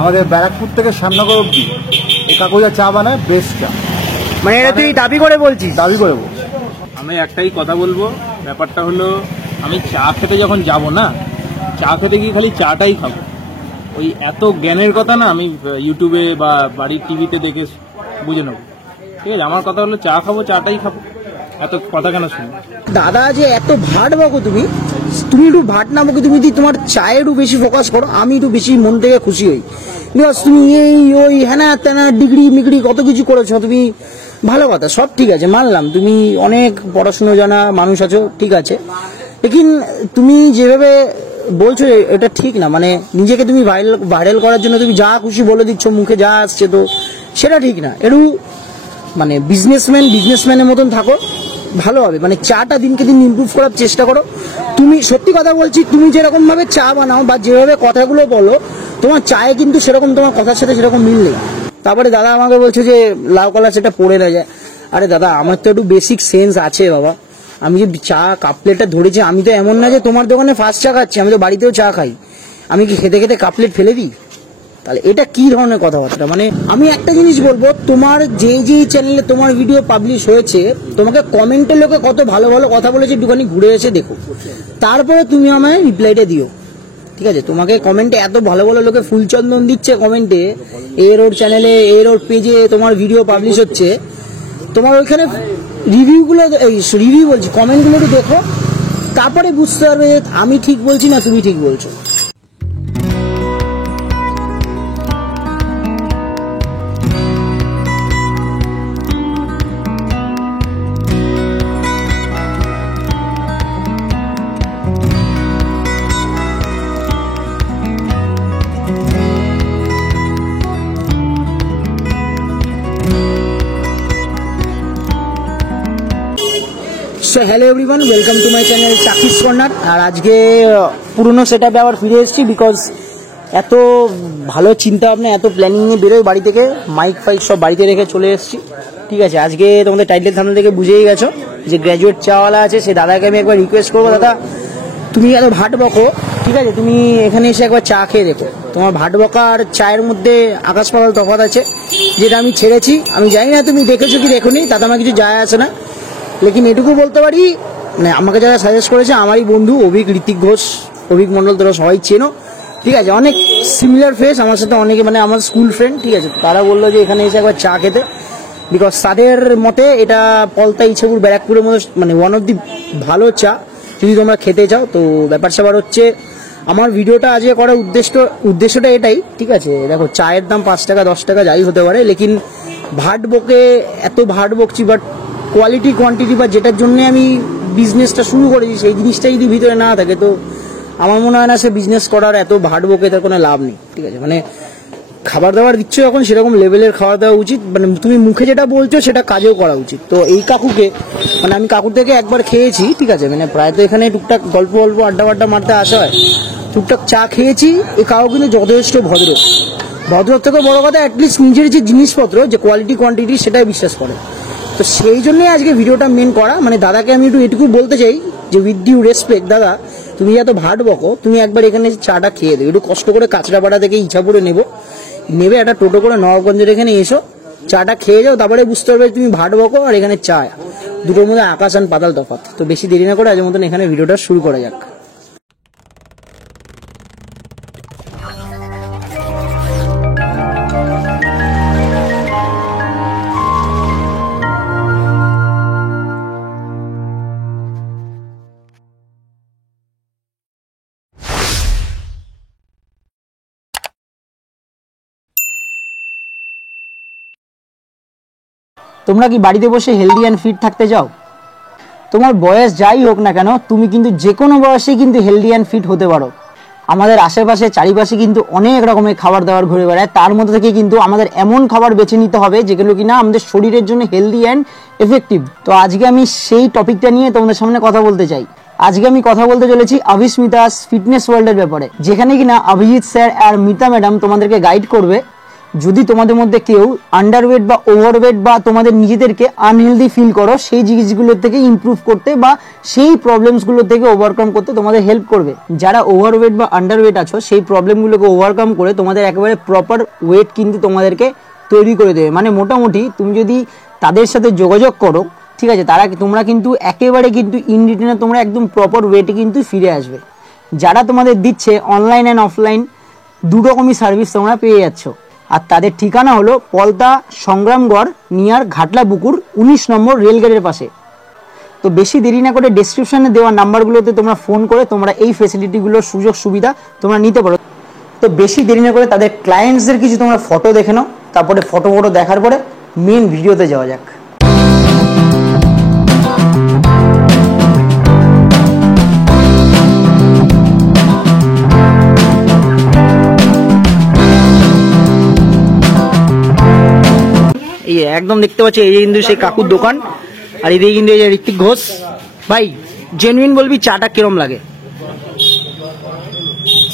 আমাদের ব্যারাকপুর থেকে শ্যামনগর অব্দি এই কাকুরা চা বানায় বেস্ট চা। মানে এটা তুই দাবি করে বলছিস? দাবি করে বলছি। আমি একটাই কথা বলবো, ব্যাপারটা হলো আমি চা খেতে যখন যাব না, চা খেতে গিয়ে খালি চাটাই খাবো। ওই এত জ্ঞানের কথা না আমি ইউটিউবে বা বাড়ির টিভিতে দেখে বুঝে নেবো, ঠিক আছে? আমার কথা হলো চা খাবো, চাটাই খাবো, এত কথা কেন শুনি? দাদা যে এত ভাট বকো তুমি একটু ভাট না বকে তুমি তোমার চায়ে একটু বেশি ফোকাস করো, আমি একটু বেশি মন থেকে খুশি হই। বিকজ তুমি এই ওই হ্যানা তেনা ডিগ্রি মিগ্রি কত কিছু করেছো তুমি, ভালো কথা, সব ঠিক আছে, মানলাম তুমি অনেক পড়াশুনো জানা মানুষ আছো, ঠিক আছে, লেকিন তুমি যেভাবে বলছো এটা ঠিক না। মানে নিজেকে তুমি ভাইরাল করার জন্য তুমি যা খুশি বলে দিচ্ছ, মুখে যা আসছে, তো সেটা ঠিক না। একটু মানে বিজনেসম্যানের মতন থাকো, ভালো হবে। মানে চাটা দিনকে দিন ইমপ্রুভ করার চেষ্টা করো। তুমি সত্যি কথা বলছি, তুমি যেরকম ভাবে চা বানাও বা যেভাবে কথাগুলো বলো, তোমার চায়ে কিন্তু সেরকম তোমার কথার সাথে সেরকম মিল নেই। তারপরে দাদা আমাকে বলছে যে লাউ কলা সেটা পড়ে না যায়। আরে দাদা, আমার তো একটু বেসিক সেন্স আছে বাবা। আমি যে চা কাপ প্লেটটা ধরেছি, আমি তো এমন না যে তোমার দোকানে ফার্স্ট চা খাচ্ছি, আমি তো বাড়িতেও চা খাই। আমি কি খেতে খেতে কাপ প্লেট ফেলে দিই? তাহলে এটা কি ধরনের কথাবার্তা? মানে আমি একটা জিনিস বলবো, তোমার যেই চ্যানেলে তোমার ভিডিও পাবলিশ হয়েছে, তোমাকে কমেন্টে লোকে কত ভালো ভালো কথা বলেছে, একটুখানি ঘুরে এসে দেখো, তারপরে তুমি আমায় রিপ্লাইটা দিও, ঠিক আছে? তোমাকে কমেন্টে এত ভালো ভালো লোকে ফুলচন্দন দিচ্ছে কমেন্টে, এর ওর চ্যানেলে এর ওর পেজে তোমার ভিডিও পাবলিশ হচ্ছে, তোমার ওইখানে রিভিউ বলছি কমেন্টগুলো একটু দেখো, তারপরে বুঝতে পারবে আমি ঠিক বলছি না তুমি ঠিক বলছো। So hello everyone, welcome to my channel Chaki's corner. আর আজকে পুরনো সেটআপে আবার ফিরে এসেছি, বিকজ এত ভালো চিন্তা ভাবনা, এত প্ল্যানিং নিয়ে বেরোয় বাড়ি থেকে, মাইক ফাইক সব বাড়িতে রেখে চলে এসেছি, ঠিক আছে? আজকে তোমাদের টাইটেল থাম্বনেল থেকে বুঝেই গেছো যে গ্র্যাজুয়েট চাওয়ালা আছে, সে দাদাকে আমি একবার রিকোয়েস্ট করবো, দাদা তুমি এত ভাট বকো, ঠিক আছে, তুমি এখানে এসে একবার চা খেয়ে দেখো। তোমার ভাট বকা আর চায়ের মধ্যে আকাশ পাতাল তফাৎ আছে, যেটা আমি ছেড়েছি। আমি জানি না তুমি দেখেছো কি দেখোনি, তাতে আমার কিছু যায় আসে না, লেকিন এটুকু বলতে পারি, মানে আমাকে যারা সাজেস্ট করেছে আমারই বন্ধু অভিক, ঋতিক ঘোষ, অভিক মন্ডল, তোরা সবাই চেনো, ঠিক আছে? অনেক সিমিলার ফেস আমার সাথে, অনেকে মানে আমার স্কুল ফ্রেন্ড, ঠিক আছে? তারা বললো যে এখানে এসে একবার চা খেতে, বিকজ তাদের মতে এটা পলতা ইছাপুর ব্যারাকপুরের মধ্যে মানে ওয়ান অফ দি ভালো চা যদি তোমরা খেতে চাও। তো ব্যাপার স্যাপার হচ্ছে, আমার ভিডিওটা আজকে করার উদ্দেশ্যটা এটাই, ঠিক আছে? দেখো, চায়ের দাম 5 টাকা 10 টাকা যাই হতে পারে, লেকিন ভাট বকে এত ভাট বকছি, বাট কোয়ালিটি কোয়ান্টিটি বা যেটার জন্য আমি বিজনেসটা শুরু করেছি সেই জিনিসটা যদি ভিতরে না থাকে, তো আমার মনে হয় না সে বিজনেস করার এত ভাট বকে তার কোনো লাভ নেই, ঠিক আছে? মানে খাবার দাবার দিচ্ছ যখন, সেরকম লেভেলের খাওয়া দাওয়া উচিত, মানে তুমি মুখে যেটা বলছো সেটা কাজেও করা উচিত। তো এই কাকুকে, মানে আমি কাকুর থেকে একবার খেয়েছি, ঠিক আছে? মানে প্রায় তো এখানে টুকটাক গল্প আড্ডা মারতে আসা হয়, টুকটাক চা খেয়েছি। এই কাকু কিন্তু যথেষ্ট ভদ্র থেকে বড় কথা, অ্যাটলিস্ট নিজের যে জিনিসপত্র, যে কোয়ালিটি কোয়ান্টিটি, সেটাই বিশ্বাস করে। তো সেই জন্যই আজকে ভিডিওটা মেন করা। মানে দাদাকে আমি এটুকু বলতে চাই যে উইথ ডিউ রেসপেক্ট, দাদা তুমি এত ভাট বকো, তুমি একবার এখানে চাটা খেয়ে দেবে, একটু কষ্ট করে কাঁচরাপাড়া থেকে ইছাপুরে নেবে একটা টোটো করে নবাবগঞ্জের এখানে এসো, চাটা খেয়ে যাও, তারপরে বুঝতে পারবে তুমি ভাট বকো আর এখানে চা, দুটোর মধ্যে আকাশ আর পাতাল তফাৎ। তো বেশি দেরি না করে আজকের মতন এখানে ভিডিওটা শুরু করা যাক। তোমরা কি বাড়িতে বসে হেলদি অ্যান্ড ফিট থাকতে চাও? তোমার বয়স যাই হোক না কেন, তুমি কিন্তু যে কোনো বয়সেই কিন্তু হেলদি অ্যান্ড ফিট হতে পারো। আমাদের আশেপাশে চারিপাশে কিন্তু অনেক রকমের খাবার দাবার ঘুরে বেড়ায়, তার মধ্যে থেকে কিন্তু আমাদের এমন খাবার বেছে নিতে হবে যেগুলো কিনা আমাদের শরীরের জন্য হেলদি অ্যান্ড এফেক্টিভ। তো আজকে আমি সেই টপিকটা নিয়ে তোমাদের সামনে কথা বলতে চাই। আজকে আমি কথা বলতে চলেছি অভিস্মিতাস ফিটনেস ওয়ার্ল্ডের ব্যাপারে, যেখানে কিনা অভিজিৎ স্যার আর মিতা ম্যাডাম তোমাদেরকে গাইড করবে যদি তোমাদের মধ্যে কেউ আন্ডারওয়েট বা ওভারওয়েট বা তোমাদের নিজেদেরকে আনহেলদি ফিল করো, সেই জিনিসগুলো থেকে ইমপ্রুভ করতে বা সেই প্রবলেমসগুলো থেকে ওভারকাম করতে তোমাদের হেল্প করবে। যারা ওভারওয়েট বা আন্ডারওয়েট আছো, সেই প্রবলেমগুলোকে ওভারকাম করে তোমাদের একেবারে প্রপার ওয়েট কিন্তু তোমাদেরকে তৈরি করে দেবে। মানে মোটামুটি তুমি যদি তাদের সাথে যোগাযোগ করো, ঠিক আছে, তোমরা কিন্তু একেবারে কিন্তু ইন রিটার্নে তোমরা একদম প্রপার ওয়েটে কিন্তু ফিরে আসবে। যারা তোমাদের দিচ্ছে অনলাইন অ্যান্ড অফলাইন দুরকমই সার্ভিস তোমরা পেয়ে যাচ্ছ। আর তাদের ঠিকানা হলো পলতা সংগ্রামগড় নিয়ার ঘাটলা পুকুর 19 নম্বর রেলগেটের পাশে। তো বেশি দেরি না করে ডেসক্রিপশনে দেওয়া নাম্বারগুলোতে তোমরা ফোন করে তোমরা এই ফেসিলিটিগুলোর সুযোগ সুবিধা তোমরা নিতে পারো। তো বেশি দেরি না করে তাদের ক্লায়েন্টসদের কিছু তোমরা ফটো দেখে নাও, তারপরে ফটো দেখার পরে মেন ভিডিওতে যাওয়া যাক। এই একদম দেখতে পাচ্ছি এই কিন্তু সেই কাকুর দোকান, আর এদিকে কিন্তু এই যে ঋত্বিক ঘোষ। ভাই জেনুইন বলবি চাটা কিরম লাগে?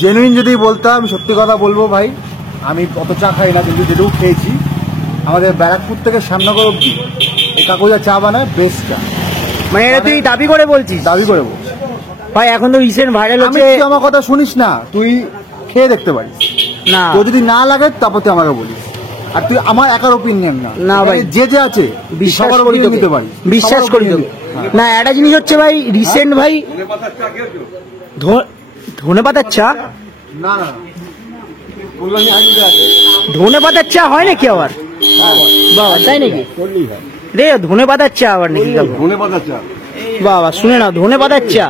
জেনুইন যদি বলতে আমি সত্যি কথা বলবো ভাই, আমি অত চা খাই না, কিন্তু যেটুকু খেয়েছি আমাদের ব্যারাকপুর থেকে শ্যামনগর অব্দি এই কাকু যা চা বানায় বেস্ট চা। মানে এটা তুই দাবি করে বলছিস? দাবি করে বলছি ভাই, এখন তো রিসেন্ট ভাইরাল হচ্ছে। তুই আমার কথা শুনিস না, তুই খেয়ে দেখতে পারিস না, তোর যদি না লাগে তারপর তুই আমাকে বলিস। আর তুই আমার একার ওপিনিয়ন না, না ভাই, যে যে আছে বিশ্বাস সবার করি opinion তোকে, নিতে পারিস, বিশ্বাস করি তোকে। না, একটা জিনিস হচ্ছে ভাই, রিসেন্ট ভাই ধনে পাতার চা, না না ধনে পাতার চা হয় নাকি আবার? বাবা তাই নাকি রে? ধনে পাতার চা আবার নাকি? ধনে পাতা চা বাবা শুনে না, ধনে পাতার চা।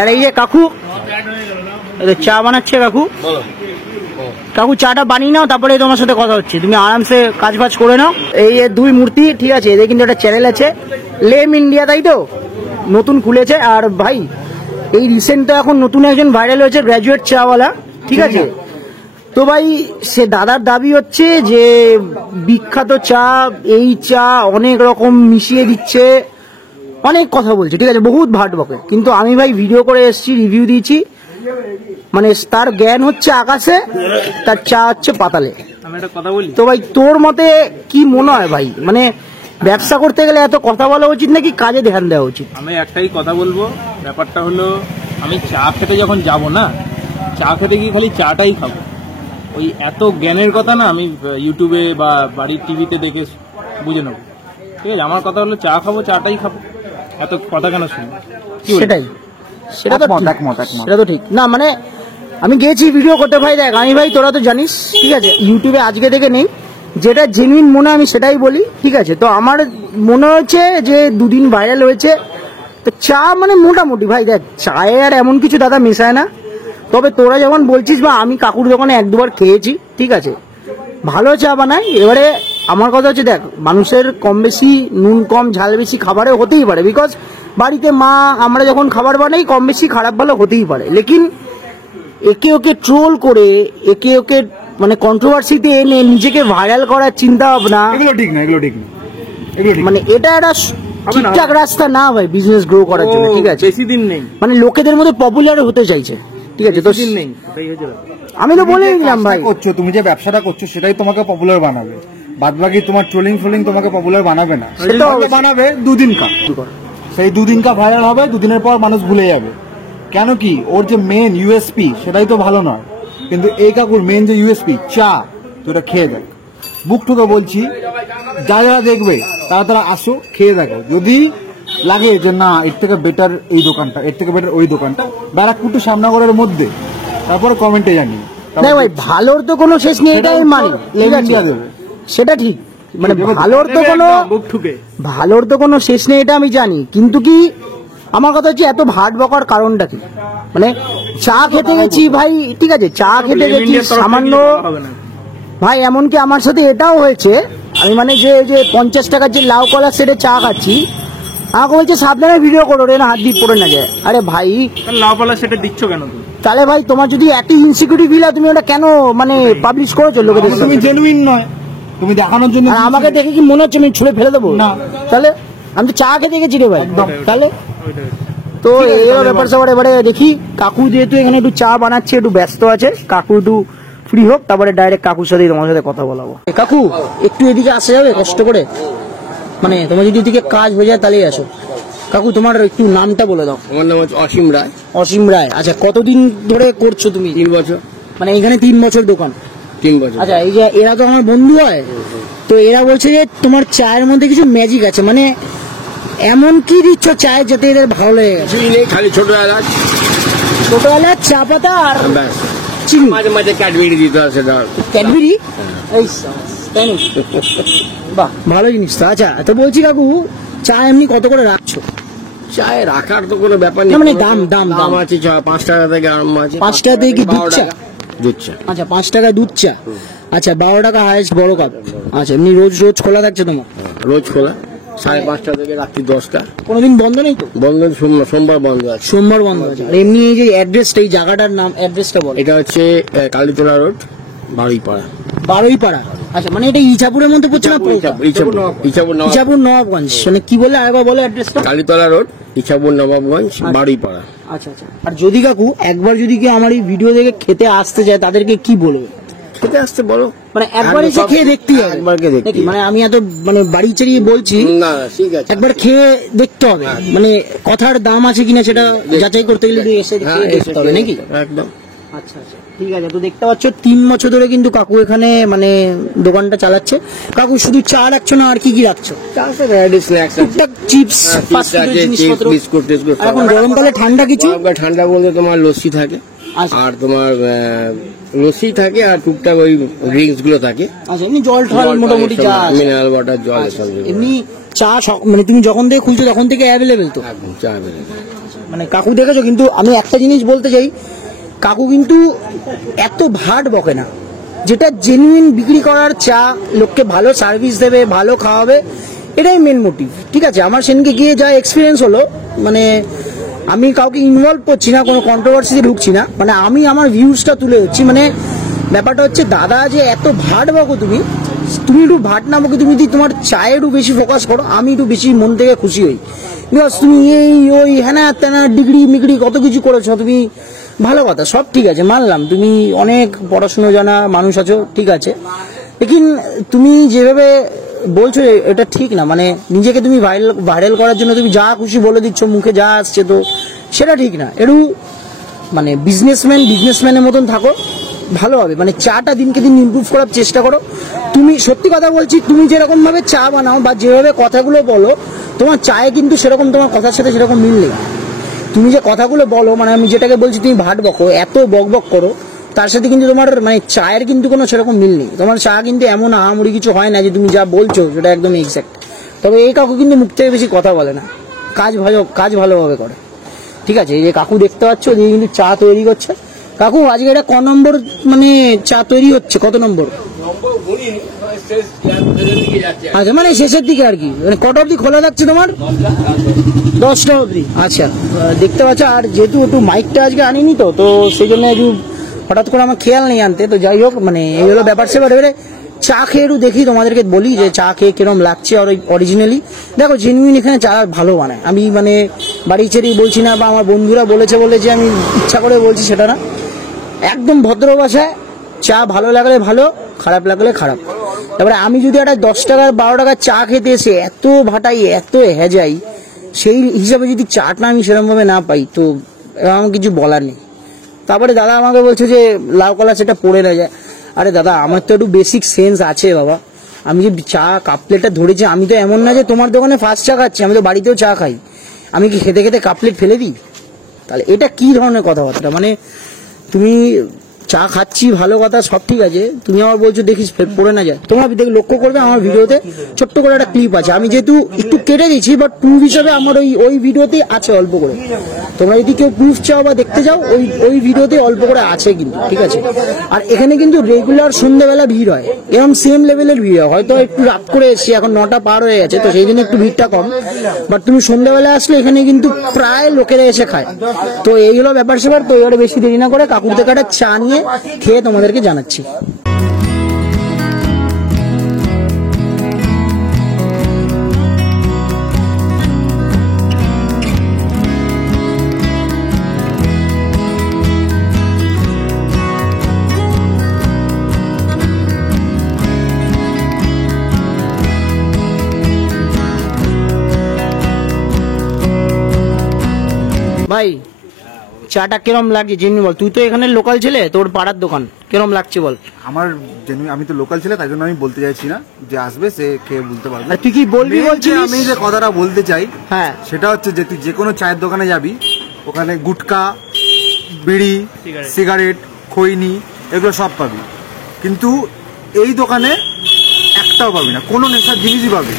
আর এই যে কাকু চা বানাচ্ছে, কাকু চাটা বানিয়ে নাও, তারপরে তোমার সাথে কথা হচ্ছে। তুমি আরামসে কাজ বাজ করে নাও। এই দুই মূর্তি, ঠিক আছে, এদের কিন্তু একটা চ্যানেল আছে লেম ইন্ডিয়া, তাই তো, নতুন খুলেছে। আর ভাই এই রিসেন্ট তো এখন নতুন একজন ভাইরাল হয়েছে, গ্র্যাজুয়েট চাওয়ালা, ঠিক আছে। তো ভাই সে দাদার দাবি হচ্ছে যে বিখ্যাত চা, এই চা অনেক রকম মিশিয়ে দিচ্ছে, অনেক কথা বলছে, ঠিক আছে, বহুত ভাট বকে। কিন্তু আমি ভাই ভিডিও করে এসেছি, রিভিউ দিয়েছি, মানে তার জ্ঞান হচ্ছে আকাশে, তার চা হচ্ছে পাতালে। আমি একটা কথা বলি, তো ভাই তোর মতে কি মনে হয় ভাই, মানে ব্যবসা করতে গেলে এত কথা বলা উচিত নাকি কাজে ধ্যান দেওয়া উচিত? আমি একটাই কথা বলবো, ব্যাপারটা হলো আমি চা খেতে যখন যাব না, চা খেতে গিয়ে খালি চাটাই খাবো। ওই এত জ্ঞানের কথা না আমি ইউটিউবে বা বাড়ির টিভিতে দেখে বুঝে নেবো, ঠিক আছে। আমার কথা হলো চা খাবো, চাটাই খাবো, এত কথা কেন শুনবো? সেটাই, সেটা তো একমত। সেটা তো ঠিক না। মানে আমি গেছি ভিডিও করতে, ভাই দেখ আমি ভাই তোরা তো জানিস, ঠিক আছে, ইউটিউবে আজকে থেকে নেই, যেটা জেনুইন মনে আমি সেটাই বলি, ঠিক আছে। তো আমার মনে হচ্ছে যে দুদিন ভাইরাল হয়েছে, তো চা মানে মোটামুটি ভাই দেখ চায়ে আর এমন কিছু দাদা মেশায় না। তবে তোরা যখন বলছিস বা আমি কাকুর দোকানে 1-2 বার খেয়েছি, ঠিক আছে, ভালো চা বানায়। এবারে আমার কথা হচ্ছে দেখ, মানুষের কম বেশি নুন কম ঝাল বেশি খাবারে হতেই পারে, বিকজ বাড়িতে মা আমরা যখন খাবার বানাই কম বেশি খারাপ ভালো হতেই পারে। লেকিন একে ওকে ট্রোল করে, একে ওকে মানে কন্ট্রোভার্সিতে এনে নিজেকে ভাইরাল করার চিন্তা ভাবনা, এগুলো ঠিক না, মানে এটা একটা ঠিকঠাক রাস্তা না ভাই বিজনেস গ্রো করার জন্য, ঠিক আছে। বেশি দিন নেই, মানে লোকেদের মধ্যে পপুলার হতে চাইছে, ঠিক আছে। তো দিন নেই, আমি তো বলেই দিলাম ভাই, করছো তুমি যে ব্যবসাটা করছো সেটাই তোমাকে পপুলার বানাবে, বাদ বাকি তোমার ট্রোলিং তোমাকে পপুলার বানাবে না। সেটা বানাবে দুদিন কা, সেই দুদিন কা ভাইরাল হবে, দুদিনের পর মানুষ ভুলে যাবে। কেন কি ওর যে মেন ইউএসপি সেটাই তো ভালো নয়, কিন্তু এই কাকুর মেন যে ইউএসপি চা, তো এটা খেয়ে দেখ। বুক ঠুকে বলছি, যারা দেখবে তারা আসো, খেয়ে দেখো, যদি লাগে যে না এর থেকে বেটার এই দোকানটা, এর থেকে বেটার ওই দোকানটা, ব্যারাকপুর টু শ্যামনগরের মধ্যে, তারপরে কমেন্টে জানি। না ভাই ভালোর তো কোনো শেষ নেই, এটাই মানি, সেটা ঠিক, মানে ভালোর তো কোনো শেষ নেই, এটা আমি জানি। কিন্তু কি আমার কথা হচ্ছে এত ভাট বকার কারণটা কি? মানে চা খেতে গেছি ভাই, ঠিক আছে, চা খেতে গেছি সামান্য ভাই, এমনকি আমার সাথে এটাও হয়েছে, আমি মানে যে 50 টাকার যে লাউ কলা সেটে চা খাচ্ছি, আমাকে বলছে সাবধানে ভিডিও করো রে, না হাত দিয়ে পড়ে না যায়। আরে ভাই লাউ কলা সেটা দিচ্ছ কেন তুমি? তাহলে ভাই তোমার যদি একই ইনসিকিউরিটি ফিল হয়, তুমি ওটা কেন মানে পাবলিশ করেছো লোকেদের? তুমি জেনুইন নয়, তুমি দেখানোর জন্য। আর আমাকে দেখে কি মনে হচ্ছে আমি ছুঁড়ে ফেলে দেবো? না, তাহলে আমি তো চা খেতে গেছি রে ভাই। তাহলে তো এই ব্যাপার সবার। এবারে দেখি কাকু যেহেতু এখানে একটু চা বানাচ্ছে, একটু ব্যস্ত আছে, কাকু একটু ফ্রি হোক, তারপরে ডাইরেক্ট কাকুর সাথেই তোমার সাথে কথা বলাবো। কাকু একটু এদিকে আসা যাবে কষ্ট করে, মানে তোমার যদি এদিকে কাজ হয়ে যায় তাহলেই আসো। কাকু তোমার একটু নামটা বলে দাও। আমার নাম হচ্ছে অসীম রায়। অসীম রায়, আচ্ছা কতদিন ধরে করছো তুমি? 3 বছর। মানে এখানে 3 বছর দোকান? 3 বছর। আচ্ছা, এই যে এরা তো আমার বন্ধু হয়, তো এরা বলছে যে তোমার চায়ের মধ্যে কিছু ম্যাজিক আছে, মানে এমন কি দিচ্ছ চায়ে যেতে এদের ভালো লেগে গেছে? কিছুই নেই, খালি ছোট এলাচ, ছোটবেলা চা পাতা আর ব্যাস। চিনি, মাঝে মাঝে ক্যাডবেরি দিতে হয়, সেটা ক্যাডবেরি। এই তাই নাকি? বাহ, ভালো জিনিস তো। আচ্ছা, তো বলছি কাকু চা এমনি কত করে রাখছো? চায়ে রাখার তো কোনো ব্যাপার নেই। না, মানে দাম আছে 5 টাকা থেকে আরম্ভ আছে। 5 টাকা থেকে কি দুধ 12 চা? টাকা দুধ চা। আচ্ছা, 5 টাকা দুধ চা। আচ্ছা, 12 টাকা হাইস্ট বড় কাপ। আচ্ছা, এমনি রোজ রোজ খোলা থাকছে তোমার? রোজ খোলা 5:30 থেকে রাত্রি 10টা। কোনোদিন বন্ধ নেই তো? বন্ধ সোমবার বন্ধ আছে। সোমবার বন্ধ আছে। আর এমনি এই যে অ্যাড্রেসটা, এই জায়গাটার নাম, অ্যাড্রেসটা বল। এটা হচ্ছে কালীতলা রোড, বারুইপাড়া। বারুইপাড়া। আচ্ছা, মানে এটা ইছাপুরের মধ্যে পড়ছে না? ইছাপুর নবাবগঞ্জ। মানে কি বলে আরেকবার বলে অ্যাড্রেসটা? কালীতলা রোড, ইছাপুর নবাবগঞ্জ, বারুইপাড়া। আচ্ছা আচ্ছা। আর যদি কাকু একবার যদি কি আমার এই ভিডিও দেখে খেতে আসতে চায়, তাদেরকে কি বলবে? খেতে আসতে বলো, মানে একবার এসে খেয়ে দেখতেই হবে? একবার খেয়ে দেখতে নাকি? মানে আমি এত মানে বাড়ি চালিয়ে বলছি, না ঠিক আছে, একবার খেয়ে দেখতে হবে। মানে কথার দাম আছে কিনা সেটা যাচাই করতে গেলে এসে খেয়ে দেখতে হবে নাকি? একদম। আচ্ছা আচ্ছা, ঠিক আছে। তো দেখতে পাচ্ছ 3 বছর ধরে কিন্তু কাকু এখানে মানে দোকানটা চালাচ্ছে। কাকু শুধু চা রাখছো না, আর কি কি রাখছো? টুকটাক চিপস, ফাস্ট ফুডের জিনিসপত্র, বিস্কুট টিস্কুট। আর এখন গরমকালে ঠান্ডা কিছু? ঠান্ডা বলতে তোমার লস্যি থাকে, আচ্ছা। আর তোমার লস্যি থাকে, আর টুকটাক ওই ড্রিঙ্কস গুলো থাকে। আচ্ছা, এমনি জল ঠল মোটামুটি যা আছে। মিনারেল ওয়াটার, জল এসব। এমনি চা মানে তুমি যখন থেকে খুলছো তখন থেকে অ্যাভেলেবেল তো? একদম চা available। মানে কাকু দেখেছো, কিন্তু আমি একটা জিনিস বলতে চাই, কাকু কিন্তু এত ভাট বকে না। যেটা জেনুইন বিক্রি করার চা, লোককে ভালো সার্ভিস দেবে, ভালো খাওয়াবে, এটাই মেন মোটিভ। ঠিক আছে, আমার সেদিনকে গিয়ে যা এক্সপিরিয়েন্স হলো, মানে আমি কাউকে ইনভলভ করছি না, কোনো কন্ট্রোভার্সিতে ঢুকছি না, মানে আমি আমার ভিউজটা তুলে হচ্ছি। মানে ব্যাপারটা হচ্ছে, দাদা যে এত ভাট বকো তুমি একটু ভাট না বকে তুমি যদি তোমার চায়ে একটু বেশি ফোকাস করো, আমি একটু বেশি মন থেকে খুশি হই। বিকজ তুমি এই ওই হ্যানা তেনা ডিগ্রি মিগ্রি কত কিছু করেছো তুমি, ভালো কথা, সব ঠিক আছে, মানলাম তুমি অনেক পড়াশুনো জানা মানুষ আছো, ঠিক আছে, লেকিন তুমি যেভাবে বলছো এটা ঠিক না। মানে নিজেকে তুমি ভাইরাল করার জন্য তুমি যা খুশি বলে দিচ্ছ, মুখে যা আসছে, তো সেটা ঠিক না। একটু মানে বিজনেসম্যানের মতন থাকো, ভালো হবে। মানে চাটা দিনকে দিন ইমপ্রুভ করার চেষ্টা করো। তুমি সত্যি কথা বলছি, তুমি যেরকম ভাবে চা বানাও বা যেভাবে কথাগুলো বলো, তোমার চায়ে কিন্তু সেরকম তোমার কথার সাথে সেরকম মিল নেই। তুমি যে কথাগুলো বলো, মানে আমি যেটাকে বলছি তুমি ভাট বকো, এত বক করো, তার সাথে কিন্তু তোমার মানে চায়ের কিন্তু কোনো সেরকম মিল নেই। তোমার চা কিন্তু এমন আহামরি কিছু হয় না যে তুমি যা বলছো সেটা একদম এক্সাক্ট। তবে এই কাকু কিন্তু মুখ থেকে বেশি কথা বলে না, কাজ ভালোভাবে করে। ঠিক আছে, এই যে কাকু দেখতে পাচ্ছ, দিয়ে কিন্তু চা তৈরি করছে। কাকু আজকে এটা ক নম্বর মানে চা তৈরি হচ্ছে, কত নম্বর? আচ্ছা, মানে শেষের দিকে আর কি। মানে কটা অবধি খোলা থাকছে তোমার? 10টা অবধি। আচ্ছা, দেখতে পাচ্ছ। আর যেহেতু একটু মাইকটা আজকে আনিনি তো সেই জন্য একটু হঠাৎ করে আমার খেয়াল নেই আনতে। তো যাই হোক, মানে এই হলো ব্যাপার। এবারে চা খেয়ে একটু দেখি, তোমাদেরকে বলি যে চা খেয়ে কিরম লাগছে। আর অরিজিনালি দেখো, জেনুইন এখানে চা ভালো বানায়। আমি মানে বাড়ি ছেড়ে বলছি না, বা আমার বন্ধুরা বলেছে বলে যে আমি ইচ্ছা করে বলছি সেটা না, একদম ভদ্র ভাষায় চা ভালো লাগলে ভালো, খারাপ লাগলে খারাপ। তারপরে আমি যদি একটা 10 টাকার 12 টাকার চা খেতে এসে এত ভাটাই, এত হেজাই, সেই হিসাবে যদি চাটা আমি সেরকম ভাবে না পাই, তো আমার কিছু বলার নেই। তারপরে দাদা আমাকে বলছে যে লাউ কলা সেটা পড়ে না যায়। আরে দাদা, আমার তো একটু বেসিক সেন্স আছে বাবা। আমি যে চা কাপ প্লেটটা ধরেছি, আমি তো এমন না যে তোমার দোকানে ফার্স্ট চা খাচ্ছি, আমি তো বাড়িতেও চা খাই। আমি কি খেতে খেতে কাপ প্লেট ফেলে দিই? তাহলে এটা কি ধরনের কথাবার্তা? মানে তুমি চা খাচ্ছি, ভালো কথা, সব ঠিক আছে, তুমি আমার বলছো দেখিস পড়ে না যায়। তোমরা লক্ষ্য করবে আমার ভিডিওতে ছোট্ট করে একটা ক্লিপ আছে, আমি যেহেতু একটু কেটে দিচ্ছি, বাট প্রুফ হিসাবে আমার ওই ভিডিওতেই আছে অল্প করে। তোমরা যদি কেউ প্রুফ চাও বা দেখতে যাও, ওই ভিডিওতে অল্প করে আছে কিন্তু, ঠিক আছে। আর এখানে কিন্তু রেগুলার সন্ধ্যেবেলা ভিড় হয়, এরকম সেম লেভেলের ভিড় হয়। হয়তো একটু রাত করে এসছি, এখন 9টা পার হয়ে গেছে, তো সেই জন্য একটু ভিড়টা কম। বাট তুমি সন্ধ্যেবেলা আসলে এখানে কিন্তু প্রায় লোকেরা এসে খায়। তো এই হলো ব্যাপার স্যাপার। তো এবারে বেশি দেরি না করে কাকুর থেকে একটা চা নিয়ে খেয়ে তোমাদেরকে জানাচ্ছি। চাটা কিরম লাগছে জেনুইন বল, তুই তো এখানে লোকাল ছেলে, তোর পাড়ার দোকান, কিরম লাগছে বল। আমার আমি তো লোকাল ছিল, তাই জন্য আমি বলতে চাইছি না, যে আসবে সে খেয়ে বলতে পারবে। আর তুই কি বলবি Main বলছিস? যে আমি যে কথাটা বলতে চাই, হ্যাঁ সেটা হচ্ছে যে তুই যে কোনো চায়ের দোকানে যাবি, ওখানে গুটকা, বিড়ি, সিগারেট, খৈনি এগুলো সব পাবি, কিন্তু এই দোকানে একটাও পাবি না, কোনো নেশার জিনিসই পাবি,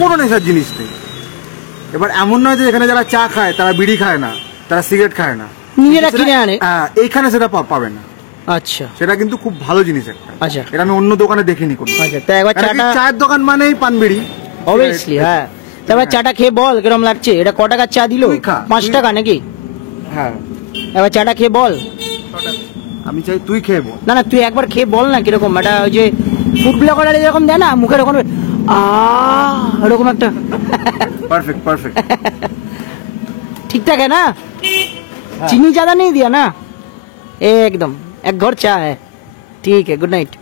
কোনো নেশার জিনিস নেই। এবার এমন নয় যে এখানে যারা চা খায় তারা বিড়ি খায় না, তারা সিগারেট খায় না, নিজেরা কিনে আনে। হ্যাঁ, এইখানে সেটা পাবে না। আচ্ছা সেটা কিন্তু খুব ভালো জিনিস একটা। আচ্ছা এটা আমি অন্য দোকানে দেখিনি কোনো। আচ্ছা, তা একবার কারণ কি, চাটা চায়ের দোকান মানেই পান বিড়ি, অবভিয়াসলি, হ্যাঁ। তা এবার চাটা খেয়ে বল কিরম লাগছে। এটা ক টাকার চা দিল? তুই খা, 5 তুই- টাকা নাকি? হ্যাঁ এবার চাটা খেয়ে বল। আমি চাই তুই খেয়ে বল। না না, তুই একবার খেয়ে বল না কিরকম। এটা ওই যে ফুড ব্লগার যেরকম দেয় না, মুখে এরকম এরকম একটা পারফেক্ট পারফেক্ট। ঠিকঠাক है ना? चीनी ज्यादा नहीं दिया ना? एकदम एक घर चा है। ठीक है, गुड नाइट।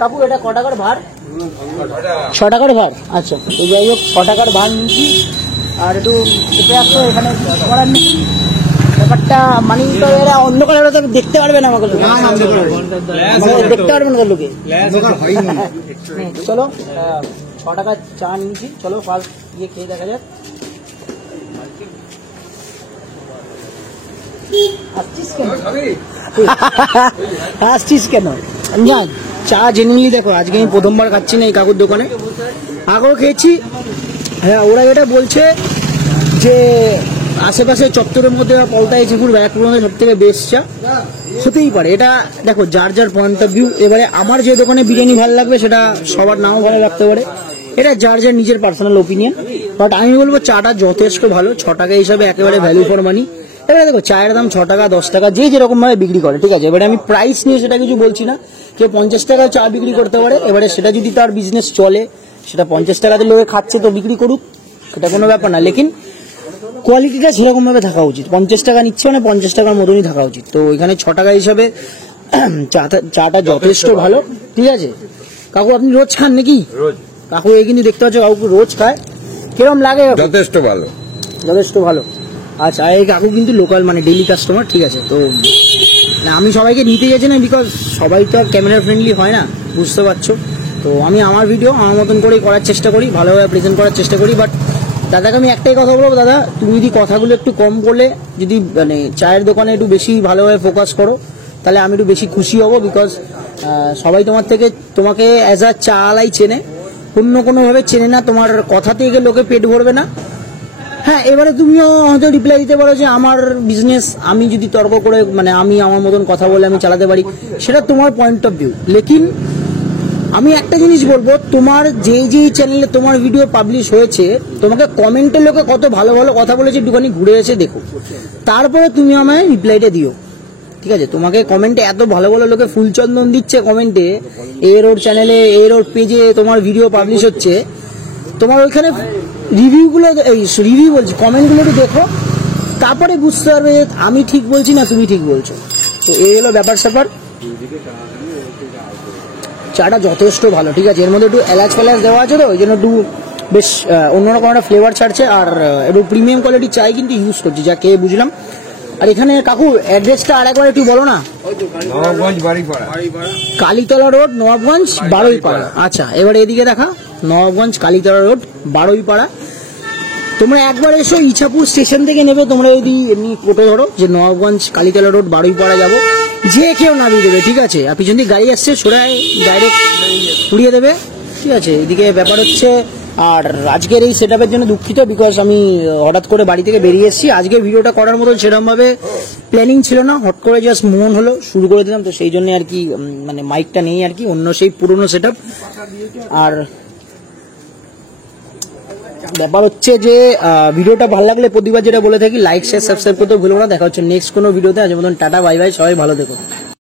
কাকু এটা ক টাকার ভার? 6 টাকার ভার। আচ্ছা, তো যাই হোক 6 টাকার ভার নিচ্ছি। আর একটু চেপে আসতো, এখানে করার নেই ব্যাপারটা। মানে তো এরা অন্ধকারে তো দেখতে পারবে না আমাকে, দেখতে পারবে না লোকে। চলো 6 টাকার চা নিয়েছি, চলো ফার্স্ট গিয়ে খেয়ে দেখা যাক। আসছিস কেন? না, চা জেনুইনলি দেখো, আজকে আমি প্রথমবার খাচ্ছি না এই কাকুর দোকানে, আগেও খেয়েছি। হ্যাঁ, ওরা এটা বলছে যে আশেপাশে চত্বরের মধ্যে পলতায় চিপুর ব্যারাকপুর মধ্যে সব থেকে বেস্ট চা। হতেই পারে, এটা দেখো যার যার পয়েন্ট অফ ভিউ। এবারে আমার যে দোকানে বিরিয়ানি ভালো লাগবে সেটা সবার নাও ভালো লাগতে পারে, এটা যার যার নিজের পার্সোনাল ওপিনিয়ন। বাট আমি বলবো চাটা যথেষ্ট ভালো, 6 টাকা হিসাবে একেবারে ভ্যালু ফর মানি। এবারে দেখো চায়ের দাম 6 টাকা 10 টাকা যে যেরকম ভাবে বিক্রি করে, ঠিক আছে। এবারে আমি প্রাইস নিয়ে সেটা কিছু বলছি না, কেউ 50 টাকায় চা বিক্রি করতে পারে। এবারে সেটা যদি তার বিজনেস চলে, সেটা 50 টাকাতে লোকে খাচ্ছে তো বিক্রি করুক, সেটা কোনো ব্যাপার না। লেকিন কোয়ালিটিটা সেরকম ভাবে থাকা উচিত। 50 টাকা নিচ্ছে মানে 50 টাকার মতনই থাকা উচিত। তো এখানে 6 টাকা হিসাবে চাটা যথেষ্ট ভালো, ঠিক আছে। কাকু আপনি রোজ খান নাকি? কাকু এই কিন্তু দেখতে পাচ্ছ, কাকু রোজ খায়। কিরম লাগে? যথেষ্ট ভালো, যথেষ্ট ভালো। আচ্ছা, এই কাকু কিন্তু লোকাল মানে ডেইলি কাস্টমার, ঠিক আছে। তো না, আমি সবাইকে নিতে গেছি না, বিকজ সবাই তো আর ক্যামেরা ফ্রেন্ডলি হয় না, বুঝতে পারছো। তো আমি আমার ভিডিও আমার মতন করেই করার চেষ্টা করি, ভালোভাবে প্রেজেন্ট করার চেষ্টা করি। বাট দাদাকে আমি একটাই কথা বলবো, দাদা তুমি যদি কথাগুলো একটু কম করলে, যদি মানে চায়ের দোকানে একটু বেশি ভালোভাবে ফোকাস করো, তাহলে আমি একটু বেশি খুশি হব। বিকজ সবাই তোমাকে অ্যাজ আ চা আলাই চেনে, অন্য কোনোভাবে চেনে না। তোমার কথা থেকে লোকে পেট ভরবে না। হ্যাঁ, এবারে তুমিও হয়তো রিপ্লাই দিতে পারো যে আমার বিজনেস আমি যদি তর্ক করে, মানে আমি আমার মতন কথা বলে আমি চালাতে পারি, সেটা তোমার পয়েন্ট অফ ভিউ। লেকিন আমি একটা জিনিস বলবো, তোমার যেই চ্যানেলে তোমার ভিডিও পাবলিশ হয়েছে, তোমাকে কমেন্টে লোকে কত ভালো ভালো কথা বলেছে একটুখানি ঘুরে এসে দেখো, তারপরে তুমি আমায় রিপ্লাইটা দিও, ঠিক আছে। তোমাকে কমেন্টে এত ভালো ভালো লোকে ফুলচন্দন দিচ্ছে কমেন্টে, এর ওর চ্যানেলে এর ওর পেজে তোমার ভিডিও পাবলিশ হচ্ছে, তোমার ওইখানে রিভিউগুলো, এই রিভিউ বলছি কমেন্টগুলো একটু দেখো, তারপরে বুঝতে পারবে আমি ঠিক বলছি না তুমি ঠিক বলছো। তো এই হলো ব্যাপার স্যাপার। চাটা যথেষ্ট ভালো, ঠিক আছে। এর মধ্যে একটু এলাচ ফেলাচ দেওয়া আছে, তো ওই জন্য একটু বেশ অন্যরকম একটা ফ্লেভার ছাড়ছে। আর একটু প্রিমিয়াম কোয়ালিটির চাই কিন্তু ইউজ করছি, যা খেয়ে বুঝলাম। আর এখানে কাকু অ্যাড্রেসটা আরেকবার একটু বলো না। নবাবগঞ্জ বাড়িপাড়া, কালীতলা রোড, নবাবগঞ্জ, বারুইপাড়া। আচ্ছা, এবারে এদিকে দেখা, নবাবগঞ্জ কালীতলা রোড, বারুইপাড়া। তোমরা একবার এসো, ইছাপুর স্টেশন থেকে নেবে তোমরা যদি এমনি টোটো ধরো, যে নবাবগঞ্জ কালীতলা রোড বারুইপাড়া যাবো, যে কেউ নামিয়ে দেবে, ঠিক আছে। আর পিছন দিকে গাড়ি আসছে, সোড়ায় ডাইরেক্ট উড়িয়ে দেবে, ঠিক আছে। এদিকে ব্যাপার হচ্ছে, আর আজকের এই সেট আপের জন্য দুঃখিত, বিকজ আমি হঠাৎ করে বাড়ি থেকে বেরিয়ে এসেছি। আজকের ভিডিওটা করার মতো সেরকমভাবে প্ল্যানিং ছিল না, হট করে জাস্ট মন হলো শুরু করে দিলাম। তো সেই জন্য আর কি, মানে মাইকটা নেই আর কি, অন্য সেই পুরনো সেট আপ। আর ব্যাপার হচ্ছে যে ভিডিওটা ভালো লাগলে প্রতিবার যেটা বলে থাকি, লাইক শেয়ার সাবস্ক্রাইব করতে ভুলো না। দেখা হচ্ছে নেক্সট কোনো ভিডিওতে। আজ মতন টাটা, বাই বাই, সবাই ভালো থেকো।